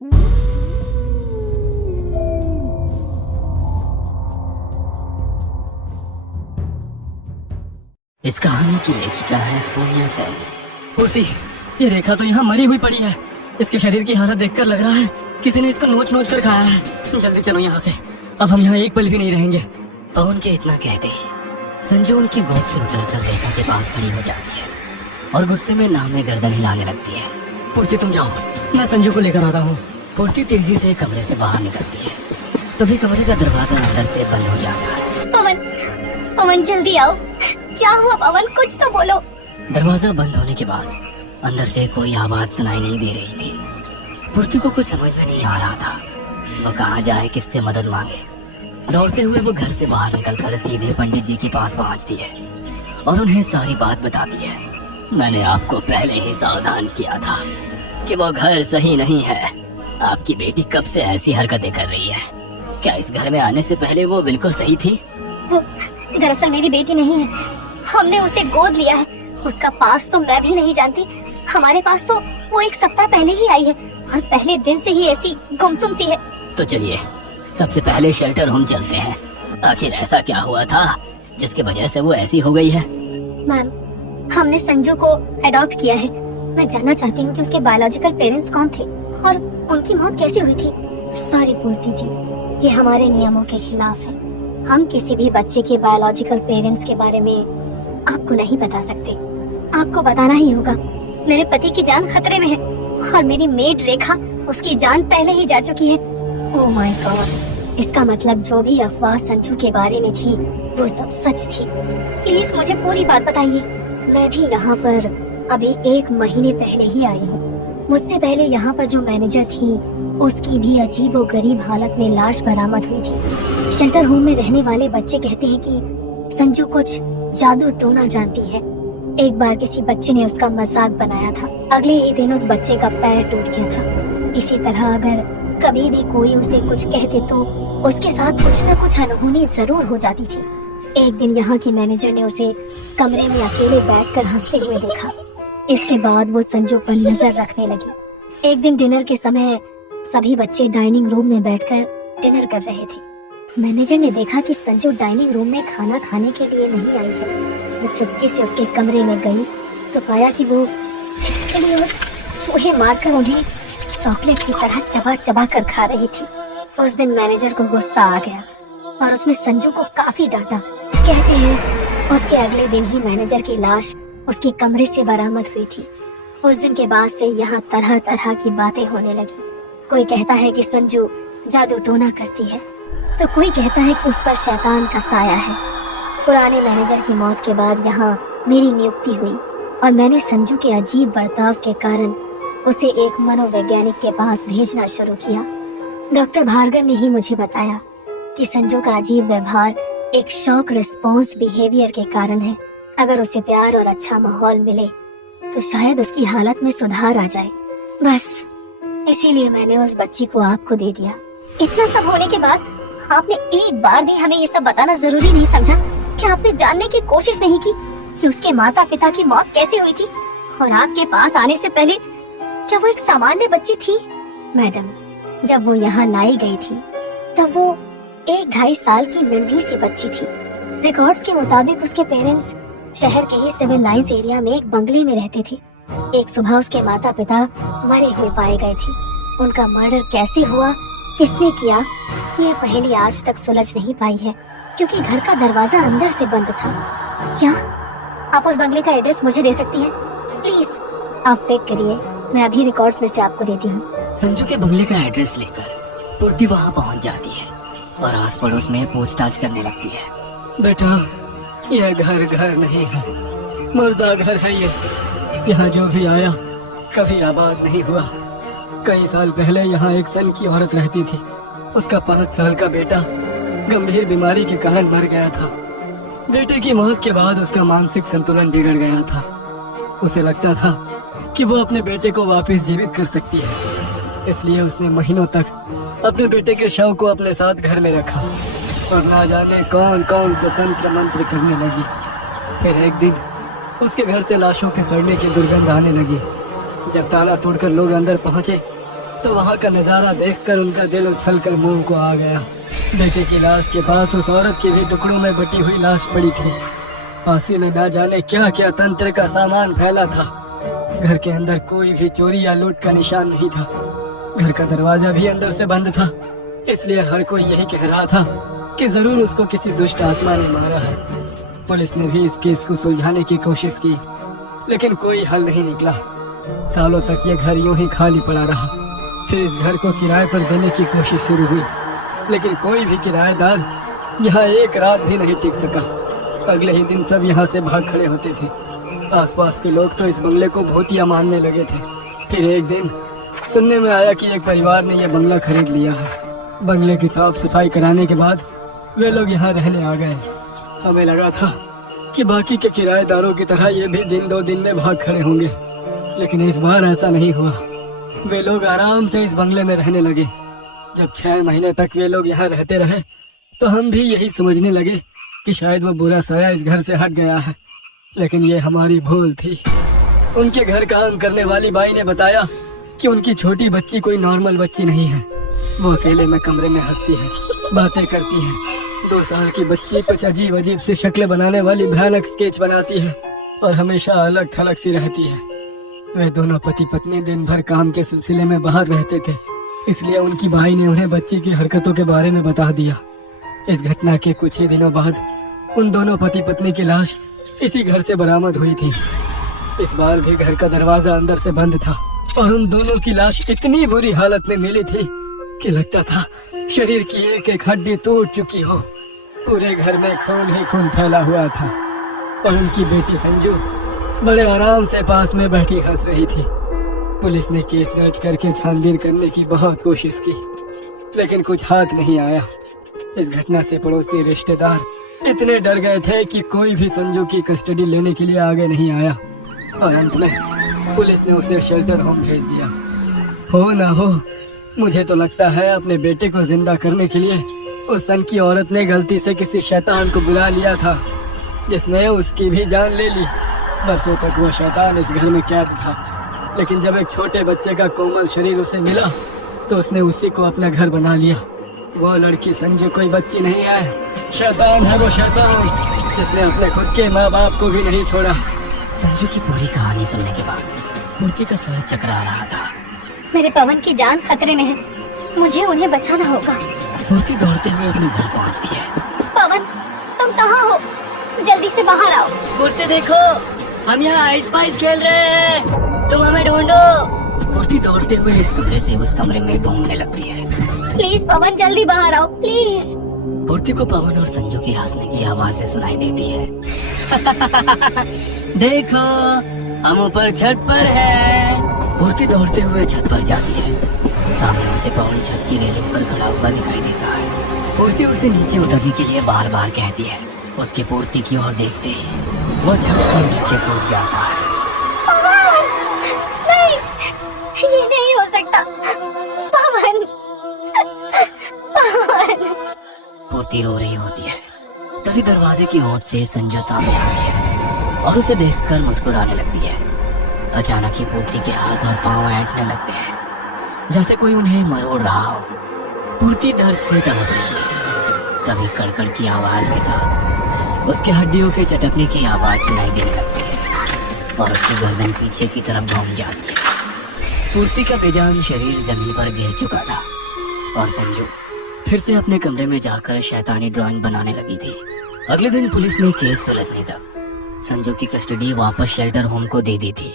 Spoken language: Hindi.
इस कहानी की लेखिका है सोनिया सैनी। पूर्ति, ये रेखा तो यहाँ मरी हुई पड़ी है। इसके शरीर की हालत देखकर लग रहा है किसी ने इसको नोच नोच कर खाया है। जल्दी चलो यहाँ से, अब हम यहाँ एक पल भी नहीं रहेंगे। पवन के इतना कहते ही संजू उनकी गोद से उतरकर रेखा के पास खड़ी हो जाती है और गुस्से में नाम में गर्दन हिलाने लगती है। पूर्ति तुम जाओ, मैं संजू को लेकर आता हूँ। पूर्ति तेजी से कमरे से बाहर निकलती है, तभी कमरे का दरवाजा अंदर से बंद हो जाता है। पवन, पवन जल्दी आओ। क्या हुआ पवन, कुछ तो बोलो। दरवाजा बंद होने के बाद अंदर से कोई आवाज सुनाई नहीं दे रही थी। पूर्ति को कुछ समझ में नहीं आ रहा था, वो कहाँ जाए, किससे मदद मांगे। दौड़ते हुए वो घर से बाहर निकलकर सीधे पंडित जी के पास पहुंचती है और उन्हें सारी बात बताती है। मैंने आपको पहले ही सावधान किया था कि वो घर सही नहीं है। आपकी बेटी कब से ऐसी हरकतें कर रही है? क्या इस घर में आने से पहले वो बिल्कुल सही थी? वो दरअसल मेरी बेटी नहीं है, हमने उसे गोद लिया है। उसका पास तो मैं भी नहीं जानती। हमारे पास तो वो एक सप्ताह पहले ही आई है और पहले दिन से ही ऐसी गुमसुम सी है। तो चलिए सबसे पहले शेल्टर होम चलते हैं। आखिर ऐसा क्या हुआ था जिसकी वजह से वो ऐसी हो गई है? मैम, हमने संजू को अडॉप्ट किया है। मैं जानना चाहती हूँ कि उसके बायोलॉजिकल पेरेंट्स कौन थे और उनकी मौत कैसे हुई थी। सॉरी पूर्ति जी, ये हमारे नियमों के खिलाफ है। हम किसी भी बच्चे के बायोलॉजिकल पेरेंट्स के बारे में आपको नहीं बता सकते। आपको बताना ही होगा। मेरे पति की जान खतरे में है और मेरी मेड रेखा, उसकी जान पहले ही जा चुकी है। ओह माय गॉड, इसका मतलब जो भी अफवाह संजू के बारे में थी वो सब सच थी। प्लीज मुझे पूरी बात बताइए। मैं भी यहाँ पर अभी 1 महीने पहले ही आई हूँ। मुझसे पहले यहाँ पर जो मैनेजर थी उसकी भी अजीबोगरीब हालत में लाश बरामद हुई थी। शेल्टर होम में रहने वाले बच्चे कहते हैं कि संजू कुछ जादू टोना जानती है। एक बार किसी बच्चे ने उसका मजाक बनाया था। अगले ही दिन उस बच्चे का पैर टूट गया था। इसी तरह अगर कभी भी कोई उसे कुछ कहते तो उसके साथ कुछ न कुछ अनहोनी जरूर हो जाती थी। एक दिन यहाँ की मैनेजर ने उसे कमरे में अकेले बैठकर हंसते हुए देखा। इसके बाद वो संजू पर नजर रखने लगी। एक दिन डिनर के समय सभी बच्चे डाइनिंग रूम में बैठकर डिनर कर रहे थे। मैनेजर ने देखा कि संजू डाइनिंग रूम में खाना खाने के लिए नहीं आई है। वो चुपके से उसके कमरे में गई तो पाया कि वो छिपकली और चूहे मारकर उन्हें चॉकलेट की तरह चबा चबा कर खा रही थी। उस दिन मैनेजर को गुस्सा आ गया और उसने संजू को काफी डांटा। कहते हैं उसके अगले दिन ही मैनेजर की लाश उसके कमरे से बरामद हुई थी। उस दिन के बाद से यहाँ तरह तरह की बातें होने लगी। कोई कहता है कि संजू जादू टोना करती है, तो कोई कहता है कि उस पर शैतान का साया है। पुराने मैनेजर की मौत के बाद यहाँ मेरी नियुक्ति हुई और मैंने संजू के अजीब बर्ताव के कारण उसे एक मनोवैज्ञानिक के पास भेजना शुरू किया। डॉक्टर भार्गव ने ही मुझे बताया कि संजू का अजीब व्यवहार एक शॉक रिस्पॉन्स बिहेवियर के कारण है। अगर उसे प्यार और अच्छा माहौल मिले तो शायद उसकी हालत में सुधार आ जाए। बस इसीलिए मैंने उस बच्ची को आपको दे दिया। इतना सब होने के बाद आपने एक बार भी हमें ये सब बताना जरूरी नहीं समझा? क्या आपने जानने की कोशिश नहीं की कि उसके माता पिता की मौत कैसे हुई थी? और आपके पास आने से पहले क्या वो एक सामान्य बच्ची थी? मैडम, जब वो यहाँ लाई गई थी तब वो 1-2.5 साल की नन्ही सी बच्ची थी। रिकॉर्ड्स के मुताबिक उसके पेरेंट्स शहर के ही सिविल लाइंस एरिया में एक बंगले में रहते थे। एक सुबह उसके माता पिता मरे हुए पाए गए थे। उनका मर्डर कैसे हुआ, किसने किया, ये पहेली आज तक सुलझ नहीं पाई है, क्योंकि घर का दरवाजा अंदर से बंद था। क्या आप उस बंगले का एड्रेस मुझे दे सकती हैं? प्लीज आप वेट करिए, मैं अभी रिकॉर्ड्स में से आपको देती हूँ। संजू के बंगले का एड्रेस लेकर पूर्ति वहाँ पहुँच जाती है और आस पड़ोस में पूछताछ करने लगती है। बेटा, यह घर नहीं है, मुर्दा घर है ये। यहाँ जो भी आया कभी आबाद नहीं हुआ। कई साल पहले यहाँ एक सन की औरत रहती थी। उसका 5 साल का बेटा गंभीर बीमारी के कारण मर गया था। बेटे की मौत के बाद उसका मानसिक संतुलन बिगड़ गया था। उसे लगता था कि वो अपने बेटे को वापस जीवित कर सकती है, इसलिए उसने महीनों तक अपने बेटे के शव को अपने साथ घर में रखा और ना जाने कौन कौन से तंत्र मंत्र करने लगी। फिर एक दिन उसके घर से लाशों के सड़ने की दुर्गंध आने लगी। जब ताला तोड़कर लोग अंदर पहुंचे तो वहाँ का नजारा देखकर उनका दिल उछलकर मुंह को आ गया। बेटे की लाश के पास उस औरत के भी टुकड़ों में बटी हुई लाश पड़ी थी। पासी में ना जाने क्या क्या तंत्र का सामान फैला था। घर के अंदर कोई भी चोरी या लूट का निशान नहीं था। घर का दरवाजा भी अंदर से बंद था, इसलिए हर कोई यही कह रहा था कि जरूर उसको किसी दुष्ट आत्मा ने मारा है। पुलिस ने भी इस केस को सुलझाने की कोशिश की, लेकिन कोई हल नहीं निकला। सालों तक ये घर यूं ही खाली पड़ा रहा। फिर इस घर को किराए पर देने की कोशिश शुरू हुई, लेकिन कोई भी किराएदार यहाँ एक रात भी नहीं टिक सका। अगले ही दिन सब यहाँ से भाग खड़े होते थे। आसपास के लोग तो इस बंगले को भूतिया मानने लगे थे। फिर एक दिन सुनने में आया कि एक परिवार ने यह बंगला खरीद लिया है। बंगले की साफ सफाई कराने के बाद वे लोग यहाँ रहने आ गए। हमें लगा था कि बाकी के किराएदारों की तरह ये भी दिन दो दिन में भाग खड़े होंगे, लेकिन इस बार ऐसा नहीं हुआ। वे लोग आराम से इस बंगले में रहने लगे। जब 6 महीने तक वे लोग यहाँ रहते रहे तो हम भी यही समझने लगे कि शायद वो बुरा साया इस घर से हट गया है, लेकिन ये हमारी भूल थी। उनके घर काम करने वाली बाई ने बताया कि उनकी छोटी बच्ची कोई नॉर्मल बच्ची नहीं है। वो अकेले में कमरे में हंसती है, बातें करती है। 2 साल की बच्ची कुछ अजीब अजीब सी शक्लें बनाने वाली भयानक स्केच बनाती है और हमेशा अलग थलग सी रहती है। वे दोनों पति पत्नी दिन भर काम के सिलसिले में बाहर रहते थे, इसलिए उनकी भाई ने उन्हें बच्ची की हरकतों के बारे में बता दिया। इस घटना के कुछ ही दिनों बाद उन दोनों पति पत्नी की लाश इसी घर से बरामद हुई थी। इस बार भी घर का दरवाजा अंदर से बंद था और उन दोनों की लाश इतनी बुरी हालत में मिली थी कि लगता था शरीर की एक एक हड्डी टूट चुकी हो। पूरे घर में खून ही खून फैला हुआ था और उनकी बेटी संजू बड़े आराम से पास में बैठी हंस रही थी। पुलिस ने केस दर्ज करके छानबीन करने की बहुत कोशिश की, लेकिन कुछ हाथ नहीं आया। इस घटना से पड़ोसी रिश्तेदार इतने डर गए थे कि कोई भी संजू की कस्टडी लेने के लिए आगे नहीं आया और अंत में पुलिस ने उसे शेल्टर होम भेज दिया। हो ना हो, मुझे तो लगता है अपने बेटे को जिंदा करने के लिए उस सन की औरत ने गलती से किसी शैतान को बुला लिया था, जिसने उसकी भी जान ले ली। बरसों तक वो शैतान इस घर में कैद था, लेकिन जब एक छोटे बच्चे का कोमल शरीर उसे मिला तो उसने उसी को अपना घर बना लिया। वो लड़की संजू कोई बच्ची नहीं है, शैतान है वो शैतान, जिसने अपने खुद के माँ बाप को भी नहीं छोड़ा। संजू की पूरी कहानी सुनने के बाद मूर्ति का सर चकरा रहा था। मेरे पवन की जान खतरे में है, मुझे उन्हें बचाना होगा। मूर्ति दौड़ते हुए अपने घर पहुंचती है। पवन, तुम कहाँ हो? जल्दी से बाहर आओ। मूर्ति देखो, हम यहाँ आइस पाइस खेल रहे हैं, तुम हमें ढूंढो। मूर्ति दौड़ते हुए इस कमरे से उस कमरे में ढूंढने लगती है। प्लीज पवन, जल्दी बाहर आओ प्लीज। मूर्ति को पवन और संजू की हंसने की आवाज सुनाई देती है। देखो, हम ऊपर छत पर हैं। मूर्ति दौड़ते हुए छत पर जाती है। सामने उसे पवन छत की रेलिंग पर खड़ा हुआ दिखाई देता है। मूर्ति उसे नीचे उतरने के लिए बार बार कहती है। उसकी पूर्ति की ओर देखते ही वो छत से नीचे कूद जाता है। नहीं, ये नहीं हो सकता। पवन, पवन। पूर्ति रो रही होती है। तभी दरवाजे की ओर से संजू सामने आती है और उसे देखकर मुस्कुराने लगती है। अचानक ही पूर्ति के हाथ और पांव ऐंठने लगते हैं, जैसे कोई उन्हें मरोड़ रहा हो। पूर्ति दर्द से तड़प रही थी। तभी कड़कड़ की आवाज के साथ उसके हड्डियों के चटकने की आवाज सुनाई देने लगती है और उसकी गर्दन पीछे की तरफ घूम जाती है। पूर्ति का बेजान शरीर जमीन पर गिर चुका था और संजू फिर से अपने कमरे में जाकर शैतानी ड्राइंग बनाने लगी थी। अगले दिन पुलिस ने केस सुलझने तक संजू की कस्टडी वापस शेल्टर होम को दे दी थी।